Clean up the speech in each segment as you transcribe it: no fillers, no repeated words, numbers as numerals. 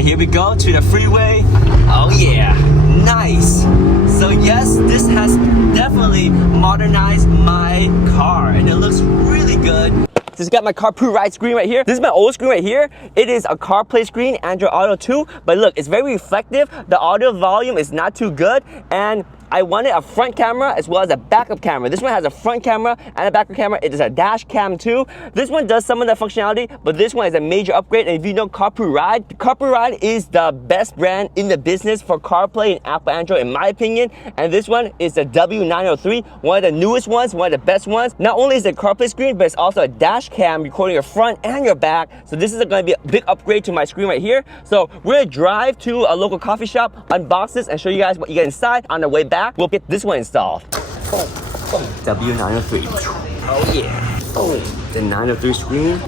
Here we go to the freeway. Oh yeah, nice. So yes, this has definitely modernized my car and it looks really good. Just got my Carpuride screen right here. This is my old screen right here. It is a CarPlay screen, Android Auto 2, but look, it's very reflective. The audio volume is not too good, and I wanted a front camera as well as a backup camera. This one has a front camera and a backup camera. It is a dash cam too. This one does some of the functionality, but this one is a major upgrade. And if you know Carpuride, Carpuride is the best brand in the business for CarPlay and Apple Android in my opinion. And this one is the W903, one of the newest ones, one of the best ones. Not only is it a CarPlay screen, but it's also a dash cam recording your front and your back. So this is going to be a big upgrade to my screen right here. So we're going to drive to a local coffee shop, unbox this, and show you guys what you get inside. On the way back, we'll get this one installed. W903. Oh yeah. Oh, the 903 screen.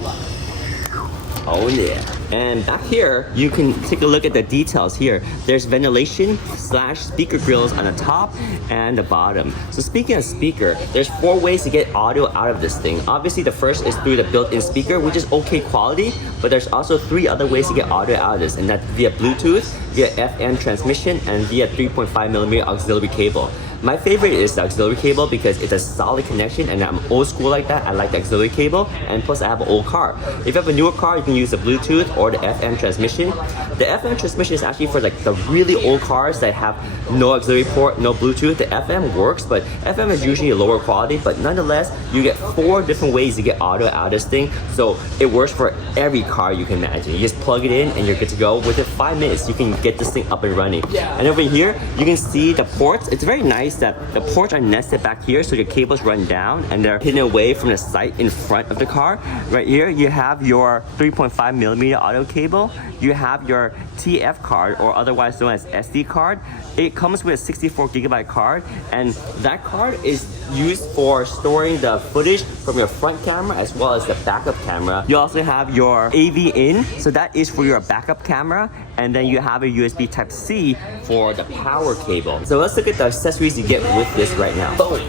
Oh yeah. And back here, you can take a look at the details here. There's ventilation / speaker grills on the top and the bottom. So speaking of speaker, there's 4 ways to get audio out of this thing. Obviously, the first is through the built-in speaker, which is okay quality, but there's also 3 other ways to get audio out of this, and that's via Bluetooth, via FM transmission, and via 3.5mm auxiliary cable. My favorite is the auxiliary cable because it's a solid connection and I'm old school like that. I like the auxiliary cable, and plus I have an old car. If you have a newer car, you can use the Bluetooth or the FM transmission. The FM transmission is actually for like the really old cars that have no auxiliary port, no Bluetooth. The FM works, but FM is usually a lower quality, but nonetheless, you get 4 different ways to get audio out of this thing. So it works for every car you can imagine. You just plug it in and you're good to go. Within 5 minutes, you can get this thing up and running. And over here, you can see the ports. It's very nice that the ports are nested back here so your cables run down and they're hidden away from the sight in front of the car. Right here, you have your 3.5mm audio cable. You have your TF card, or otherwise known as SD card. It comes with a 64GB card, and that card is used for storing the footage from your front camera as well as the backup camera. You also have your AV in, so that is for your backup camera, and then you have a USB Type-C for the power cable. So let's look at the accessories you get with this right now. Boom.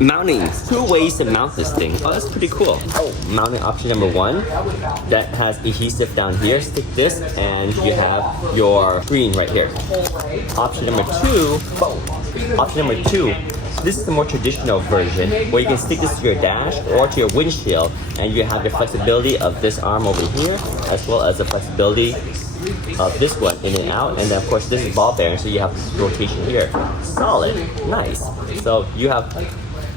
Mounting. 2 ways to mount this thing. Oh, that's pretty cool. Oh, mounting option number 1 that has adhesive down here. Stick this and you have your screen right here. Option number 2. Boom. Option number 2. This is the more traditional version where you can stick this to your dash or to your windshield, and you have the flexibility of this arm over here as well as the flexibility of this one in and out, and then of course this is ball bearing, so you have rotation here. Solid, nice. So you have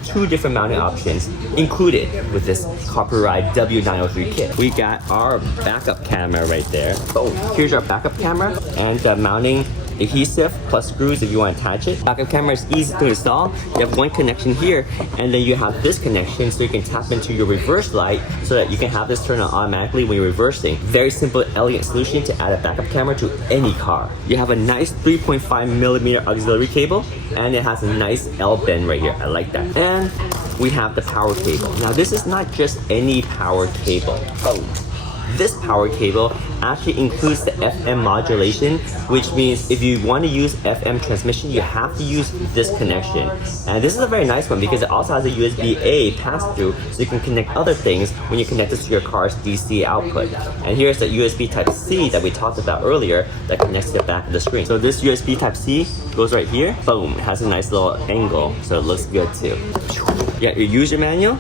2 different mounting options included with this Carpuride W903 kit. We got our backup camera right there. Oh, here's our backup camera and the mounting adhesive plus screws if you want to attach it. Backup camera is easy to install. You have one connection here, and then you have this connection so you can tap into your reverse light so that you can have this turn on automatically when you're reversing. Very simple, elegant solution to add a backup camera to any car. You have a nice 3.5mm auxiliary cable, and it has a nice L bend right here. I like that. And we have the power cable. Now this is not just any power cable. Oh. This power cable actually includes the FM modulation, which means if you want to use FM transmission, you have to use this connection. And this is a very nice one because it also has a USB-A pass-through, so you can connect other things when you connect this to your car's DC output. And here's the USB Type-C that we talked about earlier that connects to the back of the screen. So this USB Type-C goes right here. Boom, it has a nice little angle, so it looks good too. You got your user manual.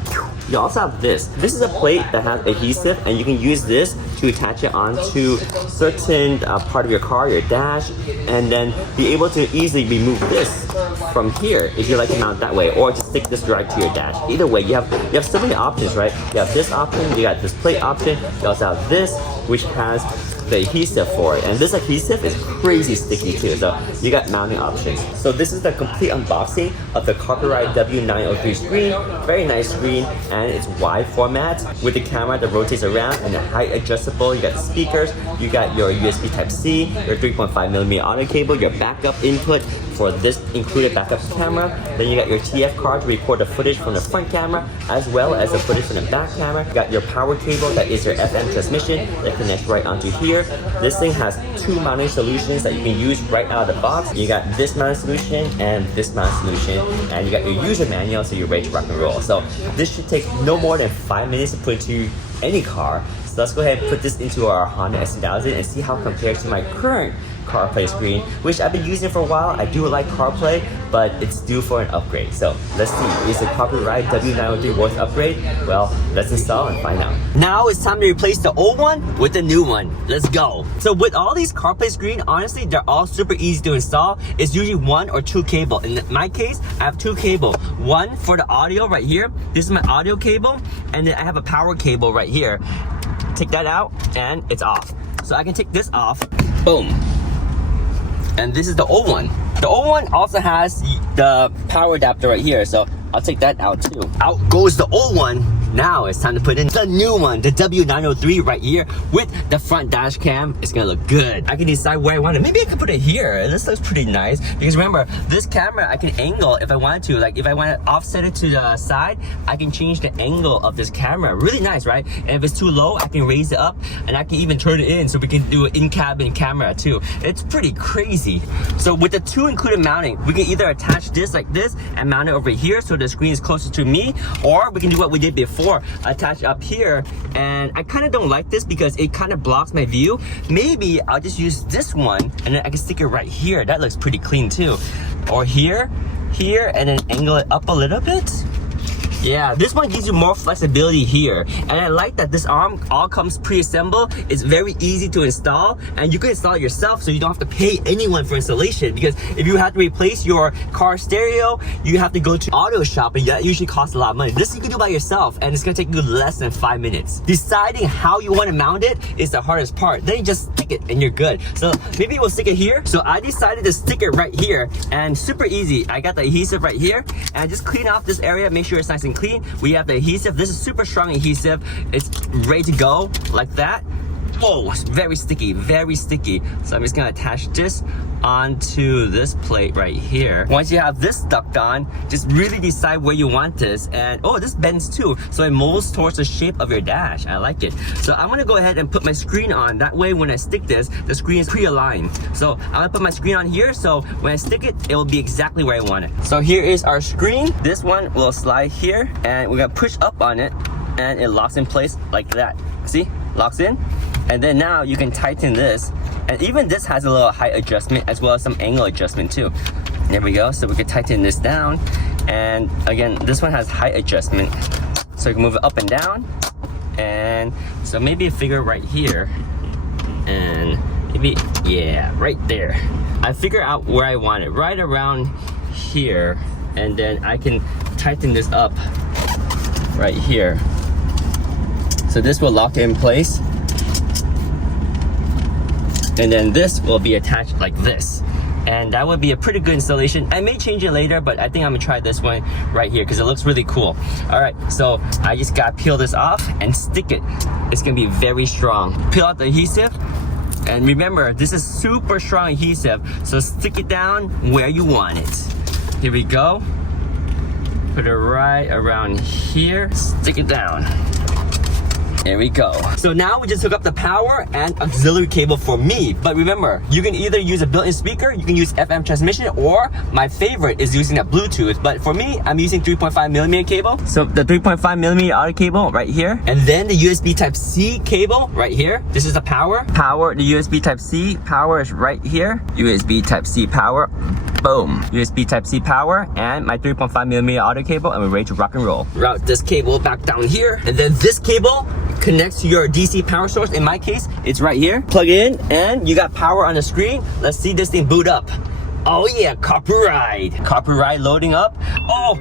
You also have this. This is a plate that has adhesive, and you can use this to attach it onto certain part of your car, your dash, and then be able to easily remove this from here if you like to mount that way, or just stick this direct to your dash. Either way, you have so many options, right? You have this option, you got this plate option, you also have this, which has the adhesive for it, and this adhesive is crazy sticky too, so you got mounting options. So this is the complete unboxing of the Carpuride W903 screen. Very nice screen, and it's wide format with the camera that rotates around and the height adjustable. You got speakers, you got your USB Type-C, your 3.5mm audio cable, your backup input for this included backup camera. Then you got your TF card to record the footage from the front camera as well as the footage from the back camera. You got your power cable that is your FM transmission that connects right onto here. This thing has 2 mounting solutions that you can use right out of the box. You got this mounting solution and this mounting solution, and you got your user manual, so you're ready to rock and roll. So this should take no more than 5 minutes to put into any car. So let's go ahead and put this into our Honda S2000 and see how it compares to my current CarPlay screen, which I've been using for a while. I do like CarPlay, but it's due for an upgrade. So let's see, is the Carpuride W903 worth upgrade? Well, let's install and find out. Now it's time to replace the old one with the new one. Let's go. So with all these CarPlay screen, honestly, they're all super easy to install. It's usually 1 or 2 cable. In my case, I have 2 cable. One for the audio right here. This is my audio cable, and then I have a power cable right here. Take that out and it's off. So I can take this off, boom. And this is the old one. The old one also has the power adapter right here, so I'll take that out too. Out goes the old one. Now it's time to put in the new one, the W903 right here with the front dash cam. It's gonna look good. I can decide where I want it. Maybe I can put it here. This looks pretty nice because remember, this camera I can angle if I wanted to. Like if I want to offset it to the side, I can change the angle of this camera. Really nice, right? And if it's too low, I can raise it up and I can even turn it in so we can do an in-cabin camera too. It's pretty crazy. So with the 2 included mounting, we can either attach this like this and mount it over here so the screen is closer to me, or we can do what we did before. Attach up here, and I kind of don't like this because it kind of blocks my view. Maybe I'll just use this one and then I can stick it right here. That looks pretty clean too. Or here, and then angle it up a little bit. Yeah, this one gives you more flexibility here. And I like that this arm all comes pre-assembled. It's very easy to install, and you can install it yourself so you don't have to pay anyone for installation. Because if you have to replace your car stereo, you have to go to auto shop, and that usually costs a lot of money. This you can do by yourself, and it's gonna take you less than 5 minutes. Deciding how you want to mount it is the hardest part. Then you just stick it and you're good. So maybe we'll stick it here. So I decided to stick it right here, and super easy. I got the adhesive right here, and just clean off this area, make sure it's nice and clean. We have the adhesive. This is super strong adhesive. It's ready to go like that. Oh, it's very sticky, very sticky. So I'm just gonna attach this onto this plate right here. Once you have this stuck on, just really decide where you want this. And oh, this bends too, so it molds towards the shape of your dash. I like it. So I'm gonna go ahead and put my screen on. That way when I stick this, the screen is pre-aligned. So I'm gonna put my screen on here, so when I stick it, it will be exactly where I want it. So here is our screen. This one will slide here, and we're gonna push up on it, and it locks in place like that. See? Locks in. And then now you can tighten this, and even this has a little height adjustment as well as some angle adjustment too. There we go. So we can tighten this down, and again this one has height adjustment, so you can move it up and down. And so maybe a figure right here, and maybe, yeah, right there. I figure out where I want it, right around here, and then I can tighten this up right here. So this will lock it in place, and then this will be attached like this, and that would be a pretty good installation. I may change it later, but I think I'm gonna try this one right here because it looks really cool. All right, so I just gotta peel this off and stick it. It's gonna be very strong. Peel out the adhesive, and remember, this is super strong adhesive, so stick it down where you want it. Here we go. Put it right around here, stick it down. There we go. So now we just hook up the power and auxiliary cable for me. But remember, you can either use a built-in speaker, you can use FM transmission, or my favorite is using a Bluetooth. But for me, I'm using 3.5mm cable. So the 3.5mm audio cable right here. And then the USB Type-C cable right here. This is the power. Power, the USB Type-C power is right here. USB Type-C power. Boom. USB Type-C power and my 3.5mm audio cable, and we're ready to rock and roll. Route this cable back down here, and then this cable connects to your DC power source. In my case, it's right here. Plug it in, and you got power on the screen. Let's see this thing boot up. Oh yeah, Carpuride. Carpuride loading up. Oh,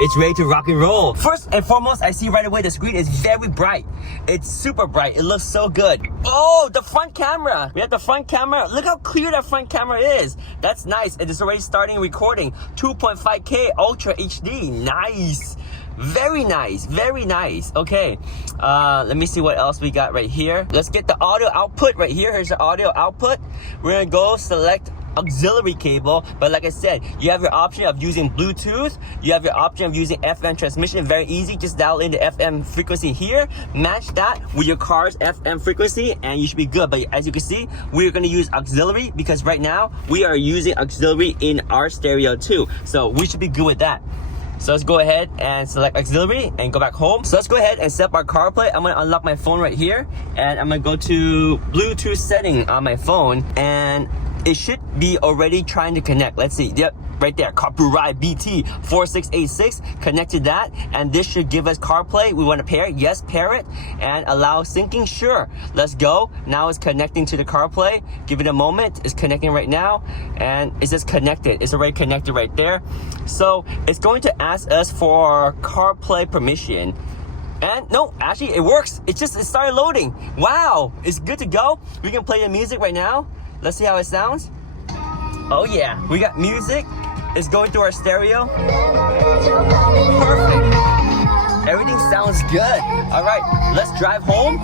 it's ready to rock and roll. First and foremost, I see right away the screen is very bright. It's super bright. It looks so good. Oh, the front camera. We have the front camera. Look how clear that front camera is. That's nice. It is already starting recording. 2.5K Ultra HD. Nice. Very nice, very nice. Okay, let me see what else we got right here. Let's get the audio output right here. Here's the audio output. We're gonna go select auxiliary cable, but like I said, you have your option of using Bluetooth, you have your option of using FM transmission. Very easy, just dial in the FM frequency here, match that with your car's FM frequency, and you should be good. But as you can see, we're going to use auxiliary because right now we are using auxiliary in our stereo too, so we should be good with that. So let's go ahead and select auxiliary and go back home. So let's go ahead and set up our CarPlay. I'm gonna unlock my phone right here, and I'm gonna go to Bluetooth setting on my phone, and it should be already trying to connect. Let's see. Yep, right there, Carpuride BT4686. Connected that, and this should give us CarPlay. We want to pair it. Yes, pair it, and allow syncing. Sure, let's go. Now it's connecting to the CarPlay. Give it a moment. It's connecting right now, and it's just connected. It's already connected right there. So it's going to ask us for CarPlay permission. And no, actually it works. It started loading. Wow, it's good to go. We can play the music right now. Let's see how it sounds. Oh yeah, we got music. It's going through our stereo. Perfect. Everything sounds good. All right, let's drive home.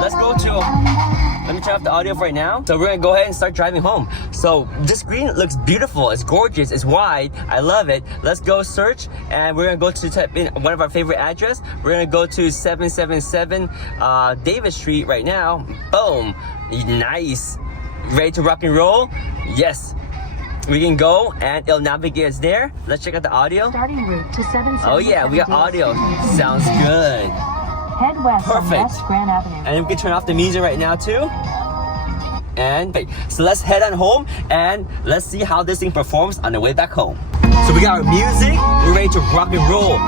Let's go to, let me turn off the audio for right now. So we're gonna go ahead and start driving home. So this screen looks beautiful. It's gorgeous. It's wide. I love it. Let's go search, and we're gonna go to type in one of our favorite address. We're gonna go to 777 Davis Street right now. Boom. Nice. Ready to rock and roll? Yes. We can go, and it'll navigate us there. Let's check out the audio. Starting route to 777. Oh yeah, we got audio. Sounds good. Head west on Perfect. West Grand Avenue. And we can turn off the music right now too. And so let's head on home, and let's see how this thing performs on the way back home. So we got our music. We're ready to rock and roll.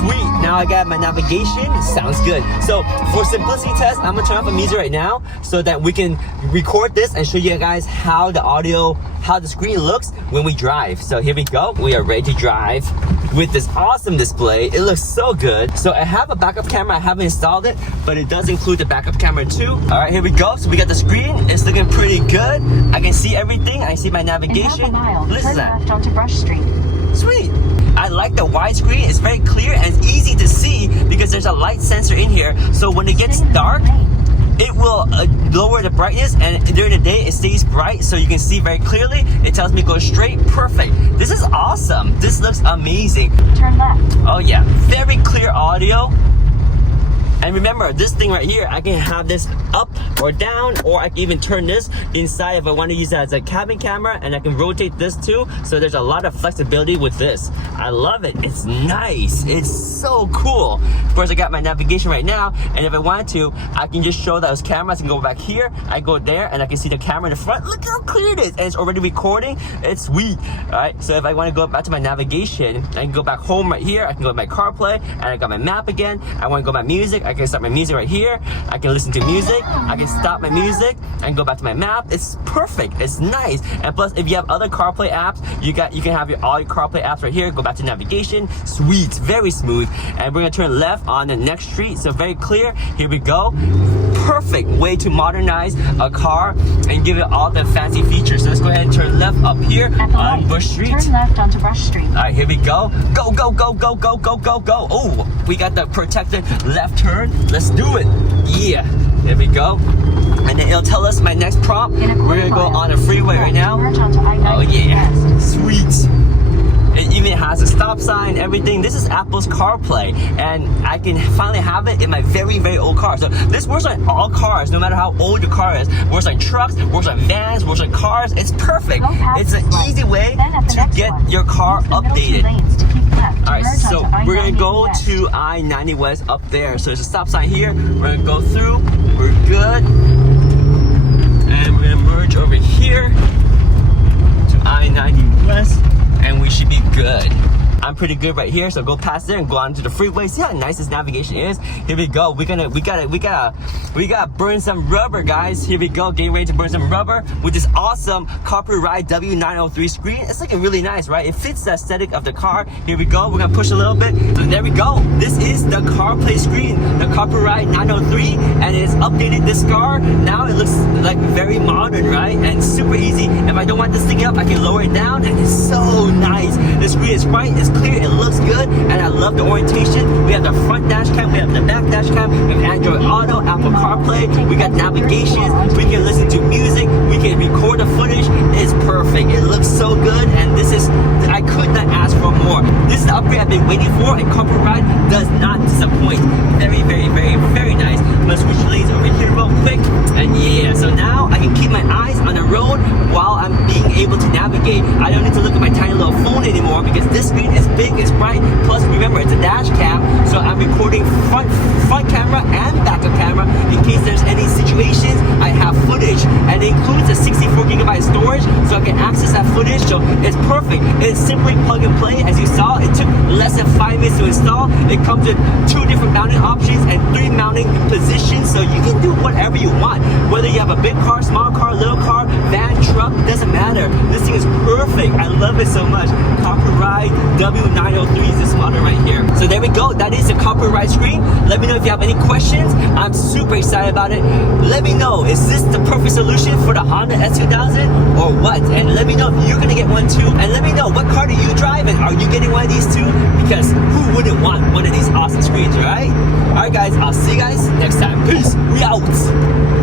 Sweet. Now I got my navigation. Sounds good. So for simplicity test, I'm gonna turn off the music right now so that we can record this and show you guys how the audio, how the screen looks when we drive. So here we go. We are ready to drive with this awesome display. It looks so good. So I have a backup camera. I haven't installed it, but it does include the backup camera too. All right, here we go. So we got the screen. It's looking pretty good. I can see everything. I see my navigation. In half a mile, Listen to turn that. left onto Brush Street. Sweet. I like the widescreen. It's very clear and it's easy to see because there's a light sensor in here. So when it gets dark, it will lower the brightness, and during the day it stays bright so you can see very clearly. It tells me go straight. Perfect. This is awesome. This looks amazing. Turn left. Oh yeah, very clear audio. And remember, this thing right here, I can have this up or down, or I can even turn this inside if I want to use that as a cabin camera, and I can rotate this too. So there's a lot of flexibility with this. I love it. It's nice. It's so cool. Of course, I got my navigation right now, and if I wanted to, I can just show those cameras. I can go back here, I go there, and I can see the camera in the front. Look how clear it is, and it's already recording. It's sweet. All right, so if I want to go back to my navigation, I can go back home right here. I can go to my CarPlay, and I got my map again. I want to go to my music. I can start my music right here. I can listen to music. I can stop my music and go back to my map. It's perfect. It's nice. And plus, if you have other CarPlay apps, you can have all your CarPlay apps right here. Go back to navigation. Sweet. Very smooth. And we're gonna turn left on the next street. So very clear. Here we go. Perfect way to modernize a car and give it all the fancy features. So let's go ahead and turn left up here on Bush Street. Turn left onto Brush Street. All right, here we go. Go, go, go, go, go, go, go, go. Oh, we got the protected left turn. Let's do it. Yeah, here we go. And then it'll tell us my next prompt. We're gonna go on a freeway right now. Oh yeah, sweet. It even has a stop sign, everything. This is Apple's CarPlay, and I can finally have it in my very, very old car. So this works on all cars, no matter how old your car is. Works on trucks, works on vans, works on cars. It's perfect. It's an easy way to get your car updated. Alright, so we're gonna go to I-90 West up there. So there's a stop sign here. We're gonna go through. We're good. And we're gonna merge over here to I-90 West, and we should be good. I'm pretty good right here, so go past there and go on to the freeway. See how nice this navigation is? Here we go. We gotta burn some rubber, guys. Here we go. Getting ready to burn some rubber with this awesome Carpuride W903 screen. It's looking really nice, right? It fits the aesthetic of the car. Here we go. We're gonna push a little bit. So there we go. This is the CarPlay screen, the Carpuride 903, and it's updated this car. Now it looks like very modern, right? And super easy. If I don't want this thing up, I can lower it down, and it's so nice. The screen is bright. It's clear, it looks good, and I love the orientation. We have the front dash cam, we have the back dash cam, we have Android Auto, Apple CarPlay, we got navigation, we can listen to music, we can record the footage. It's perfect. It looks so good, and I could not ask for more. This is the upgrade I've been waiting for, and Carpuride does not disappoint. Very, very, very, very nice. Let's switch lanes over here real quick, and yeah, so now I can keep my eyes on the road while I'm being able to navigate navigate. I don't need to look at my tiny little phone anymore because this screen is big, it's bright. Plus, remember, it's a dash cam, so I'm recording front camera and backup camera in case there's any situations. I have footage, and it includes a 64GB storage, so I can access that footage. So it's perfect. It's simply plug and play. As you saw, it took less than 5 minutes to install. It comes with 2 different mounting options and 3 mounting positions, so you can do whatever you want. Whether you have a big car, small car, little car, van, truck, doesn't matter. This thing is perfect. I love it so much. Carpuride W903 is this model right here. So there we go. That is the Carpuride screen. Let me know if you have any questions. I'm super excited about it. Let me know, is this the perfect solution for the Honda S2000 or what? And let me know if you're gonna get one too. And let me know, what car do you drive and are you getting one of these too? Because who wouldn't want one of these awesome screens, right? Alright guys, I'll see you guys next time. Peace. We out.